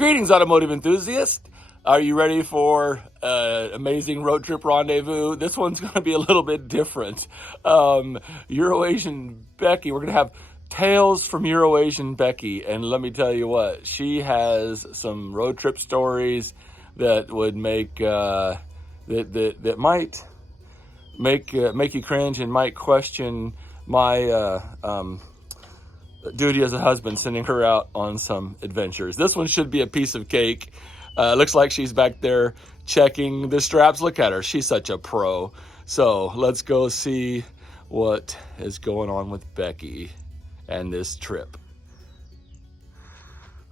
Greetings, automotive enthusiast. Are you ready for amazing road trip rendezvous? This one's going to be a little bit different. Euroasian Becky, we're going to have tales from Euroasian Becky, and let me tell you what, she has some road trip stories that would make that might make you cringe and might question my duty as a husband, sending her out on some adventures. This one should be a piece of cake. Looks like she's back there checking the straps. Look at her. She's such a pro. So let's go see what is going on with Becky and this trip.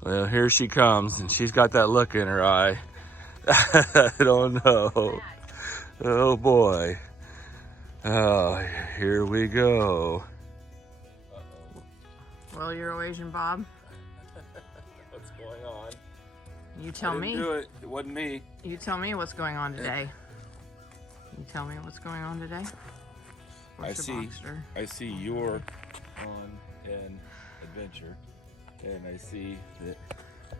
Well, here she comes, and she's got that look in her eye. I don't know. Oh boy. Oh, here we go. Well, Euroasian Bob. What's going on? You tell me. Do it. It wasn't me. You tell me what's going on today. You tell me what's going on today. What's the Boxster? I see you're on an adventure, and I see that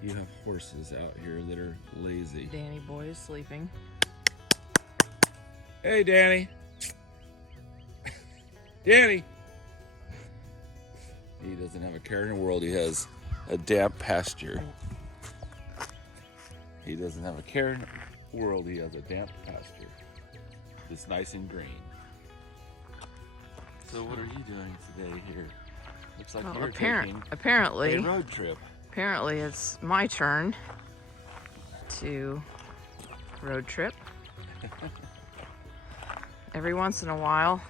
you have horses out here that are lazy. Danny boy is sleeping. Hey, Danny. Danny. He doesn't have a care in the world. He has a damp pasture. He doesn't have a care in the world. He has a damp pasture. It's nice and green. So what are you doing today here? Looks like you're taking apparently a road trip. Apparently it's my turn to road trip. Every once in a while,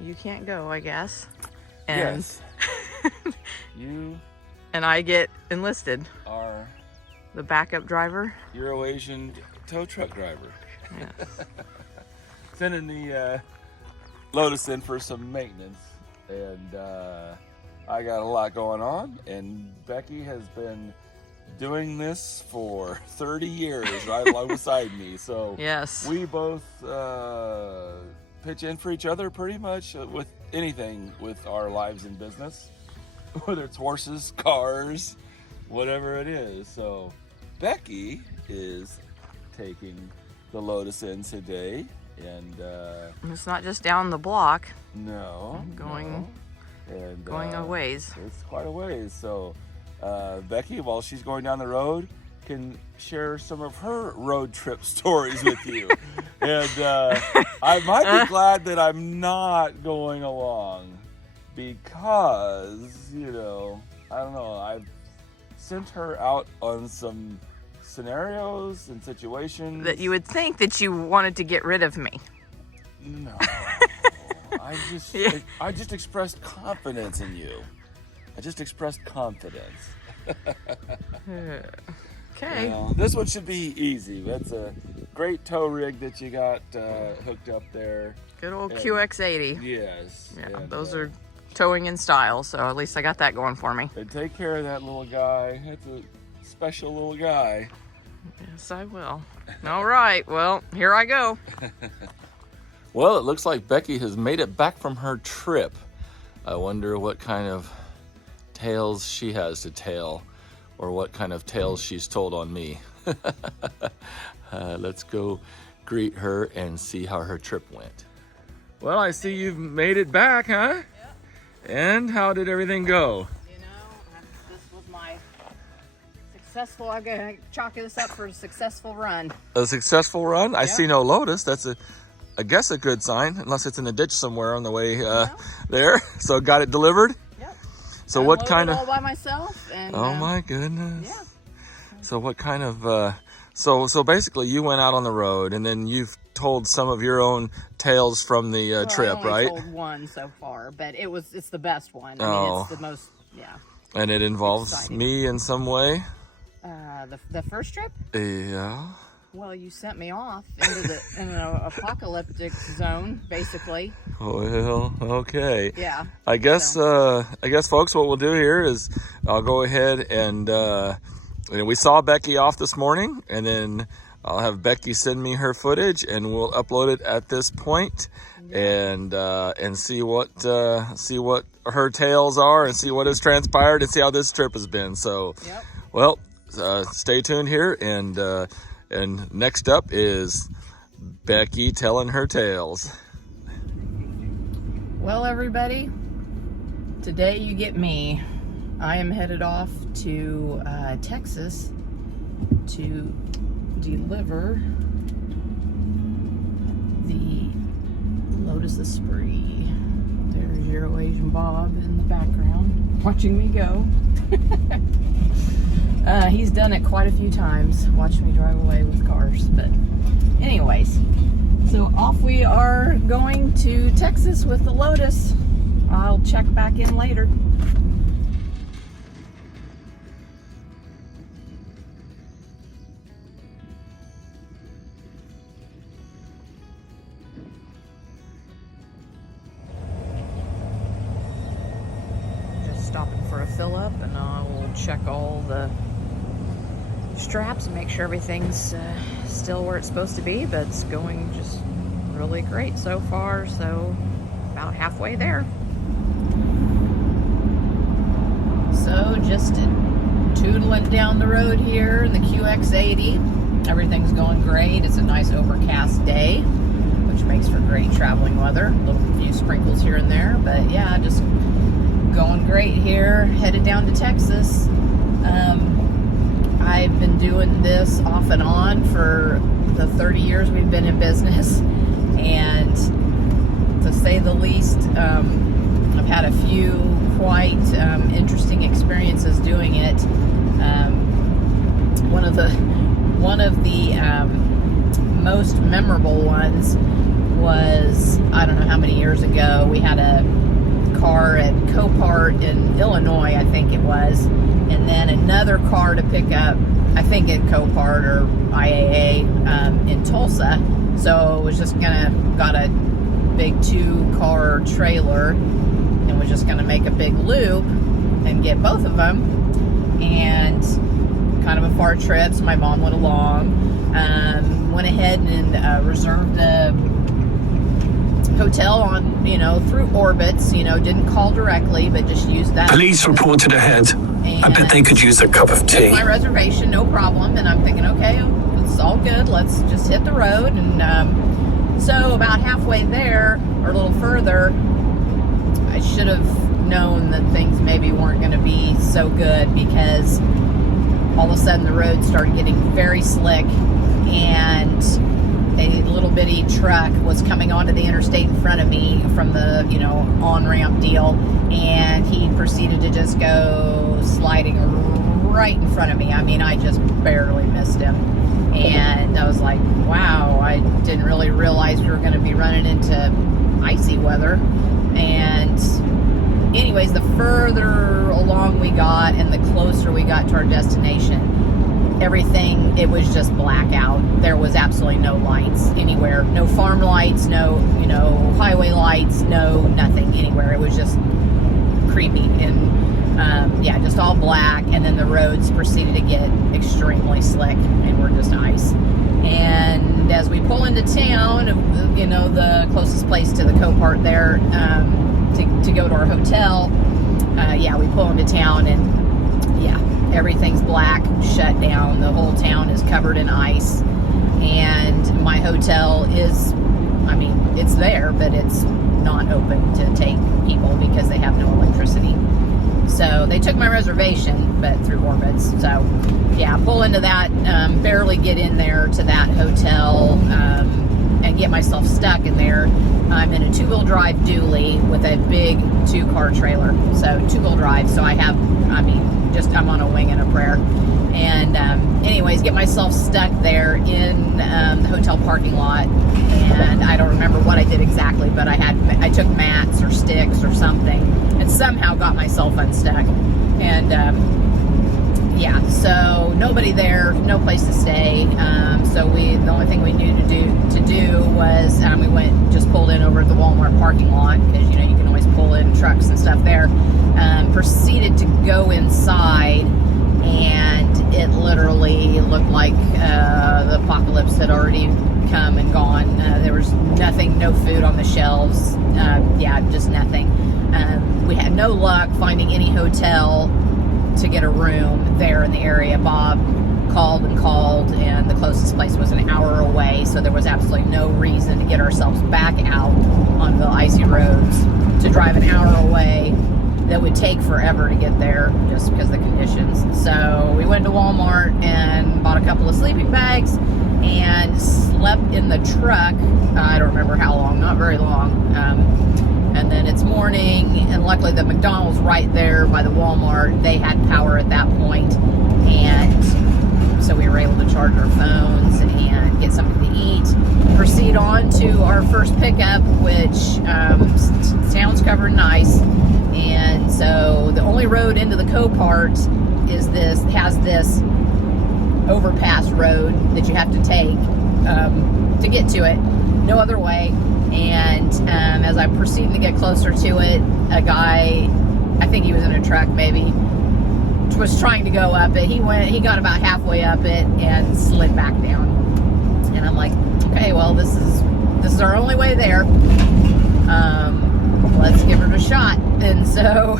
you can't go, I guess. And yes. You and I get enlisted. are the backup driver. Euroasian tow truck driver. Yes. Sending the Lotus in for some maintenance, and I got a lot going on, and Becky has been doing this for 30 years right alongside me, so yes, we both pitch in for each other pretty much with anything with our lives in business, whether it's horses, cars, whatever it is. So Becky is taking the Lotus in today, and it's not just down the block. no, Going a a ways. It's quite a ways. So Becky, while she's going down the road, can share some of her road trip stories with you. And I might be glad that I'm not going along, because, you know, I don't know, I've sent her out on some scenarios and situations That you would think that you wanted to get rid of me. No. I just expressed confidence in you. I just expressed confidence. Okay. This one should be easy. That's a great tow rig that you got hooked up there. Good old QX80. Yes. Yeah, and, those are towing in style, so at least I got that going for me. And take care of that little guy. That's a special little guy. Yes, I will. All right, well, here I go. Well, it looks like Becky has made it back from her trip. I wonder what kind of tales she has to tell, or what kind of tales she's told on me. Let's go greet her and see how her trip went. Well, I see you've made it back, huh? Yep. And how did everything go? You know, this was my successful, I'm going to chalk this up for a successful run. A successful run? I Yep. see no Lotus. That's I guess a good sign, unless it's in a ditch somewhere on the way there. So got it delivered? Yep. So what kind of... all by myself. And, Oh my goodness. Yeah. So what kind of... So basically you went out on the road, and then you've told some of your own tales from the trip, right? I only told one so far, but it's the best one. Oh. I mean, it's the most, yeah. And it involves Exciting. me in some way? The first trip? Yeah. Well, you sent me off into an apocalyptic zone, basically. Well, okay. Yeah. I guess, folks, what we'll do here is I'll go ahead and we saw Becky off this morning, and then I'll have Becky send me her footage, and we'll upload it at this point, and see what her tales are, and see what has transpired, and see how this trip has been. So, Yep. Well, stay tuned here, and next up is Becky telling her tales. Well, everybody, today you get me. I am headed off to Texas to deliver the Lotus Esprit. There's Euroasian Bob in the background watching me go. He's done it quite a few times, watched me drive away with cars. But anyways, so off we are going to Texas with the Lotus. I'll check back in later. Stopping for a fill up, and I will check all the straps and make sure everything's still where it's supposed to be, but it's going just really great so far, so about halfway there. So just tootling down the road here in the QX80. Everything's going great. It's a nice overcast day, which makes for great traveling weather. A few sprinkles here and there, but yeah, just going great here, headed down to Texas. I've been doing this off and on for the 30 years we've been in business, and to say the least, I've had a few quite interesting experiences doing it. One of the most memorable ones was, I don't know how many years ago, we had a car at Copart in Illinois, I think it was, and then another car to pick up, I think at Copart or IAA in Tulsa. So it was just got a big 2-car trailer and was just gonna make a big loop and get both of them, and kind of a far trip, so my mom went along. Went ahead and reserved a hotel on, through Orbitz, didn't call directly, but just used that. Police reported ahead. And I bet they could use a cup of tea. My reservation, no problem. And I'm thinking, okay, it's all good. Let's just hit the road. And so about halfway there, or a little further, I should have known that things maybe weren't going to be so good, because all of a sudden the road started getting very slick, and a little bitty truck was coming onto the interstate in front of me from the, on-ramp deal, and he proceeded to just go sliding right in front of me. I mean, I just barely missed him. And I was like, wow, I didn't really realize we were going to be running into icy weather. And anyways, the further along we got and the closer we got to our destination, everything, it was just blackout. There was absolutely no lights anywhere. No farm lights, no, highway lights, no nothing anywhere. It was just creepy. And yeah, just all black. And then the roads proceeded to get extremely slick and were just ice. And as we pull into town, the closest place to the Copart there, to go to our hotel, yeah, we pull into town, and yeah, everything's black, shut down. The whole town is covered in ice. And my hotel is, it's there, but it's not open to take people because they have no electricity. So they took my reservation, but through Orbitz. So yeah, pull into that, barely get in there to that hotel, and get myself stuck in there. I'm in a 2-wheel drive dually with a big 2-car trailer. So 2-wheel drive. So I have, I'm on a wing and a prayer. And anyways, get myself stuck there in the hotel parking lot. And I don't remember what I did exactly, but I took mats or sticks or something and somehow got myself unstuck. And yeah, so nobody there, no place to stay. So the only thing we knew to do was we just pulled in over at the Walmart parking lot, because you can always pull in trucks and stuff there. Proceeded to go inside, and it literally looked like the apocalypse had already come and gone. There was nothing, no food on the shelves. Yeah, just nothing. We had no luck finding any hotel to get a room there in the area. Bob called and called, and the closest place was an hour away, so there was absolutely no reason to get ourselves back out on the icy roads to drive an hour away. That would take forever to get there just because of the conditions. So we went to Walmart and bought a couple of sleeping bags and slept in the truck. I don't remember how long, not very long. And then it's morning, and luckily the McDonald's right there by the Walmart, they had power at that point, and so we were able to charge our phones and get something to eat. Proceed on to our first pickup, which sounds covered nice. And so the only road into the Copart has this overpass road that you have to take to get to it. No other way. And as I proceeded to get closer to it, a guy, I think he was in a truck maybe, was trying to go up it. He got about halfway up it and slid back down. And I'm like, okay, well, this is our only way there. Let's give it a shot. And so,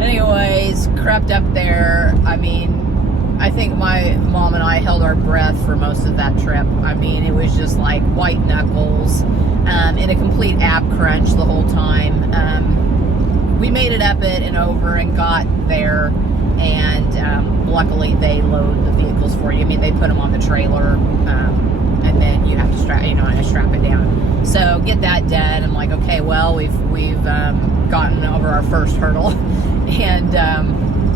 anyways, crept up there. I mean, I think my mom and I held our breath for most of that trip. I mean, it was just like white knuckles, in a complete ab crunch the whole time. We made it up it and over and got there, and luckily they load the vehicles for you. I mean, they put them on the trailer, and then you have to strap it down. So get that done. I'm like, okay, well, we've gotten over our first hurdle, and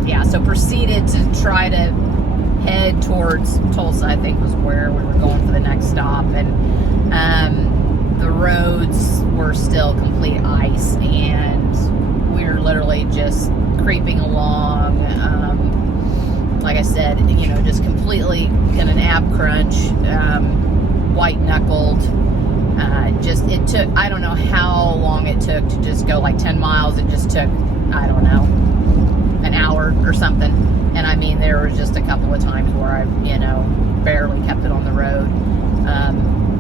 yeah, so proceeded to try to head towards Tulsa. I think was where we were going for the next stop, and the roads were still complete ice, and we were literally just creeping along. Like I said, just completely in an ab crunch, white knuckled. It took, I don't know how long it took to just go like 10 miles. It just took, I don't know, an hour or something. And I mean, there was just a couple of times where I, barely kept it on the road.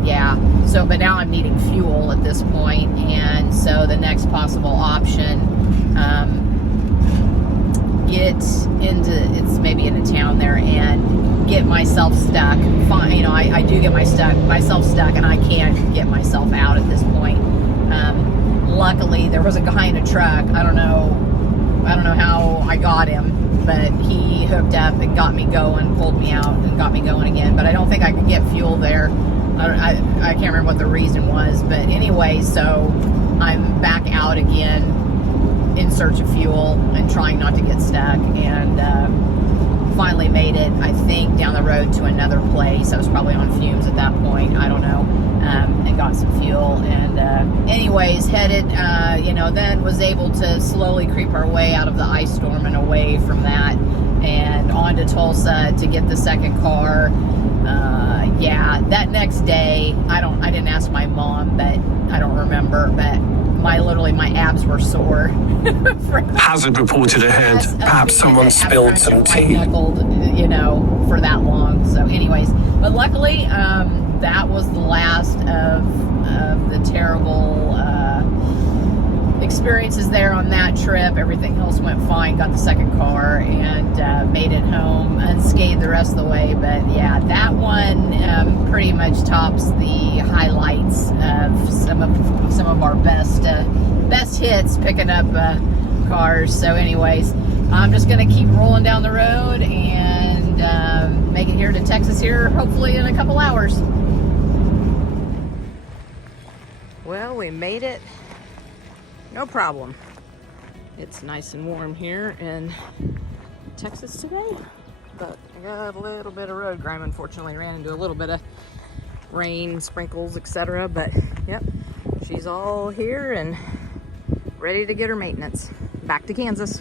Yeah. So, but now I'm needing fuel at this point. And so the next possible option, it's maybe into town there and get myself stuck. Fine, I do get myself stuck, and I can't get myself out at this point. Luckily, there was a guy in a truck. I don't know how I got him, but he hooked up and got me going, pulled me out, and got me going again. But I don't think I could get fuel there. I can't remember what the reason was, but anyway, so I'm back out again in search of fuel and trying not to get stuck, and finally made it, I think, down the road to another place. I was probably on fumes at that point, I don't know, and got some fuel, and anyways, headed, then was able to slowly creep our way out of the ice storm and away from that, and on to Tulsa to get the second car. Yeah, that next day, I didn't ask my mom, but I don't remember, but my abs were sore. Hazard reported ahead. Perhaps someone spilled some tea. Knuckled, for that long. So anyways, but luckily, that was the last of the terrible experiences there on that trip. Everything else went fine. Got the second car and made it home unscathed the rest of the way. But yeah, that one pretty much tops the highlights of some of our best hits picking up cars. So anyways, I'm just gonna keep rolling down the road and make it here to Texas here hopefully in a couple hours. Well, we made it. No problem. It's nice and warm here in Texas today, but I got a little bit of road grime. Unfortunately, ran into a little bit of rain, sprinkles, etc. But yep, she's all here and ready to get her maintenance. Back to Kansas.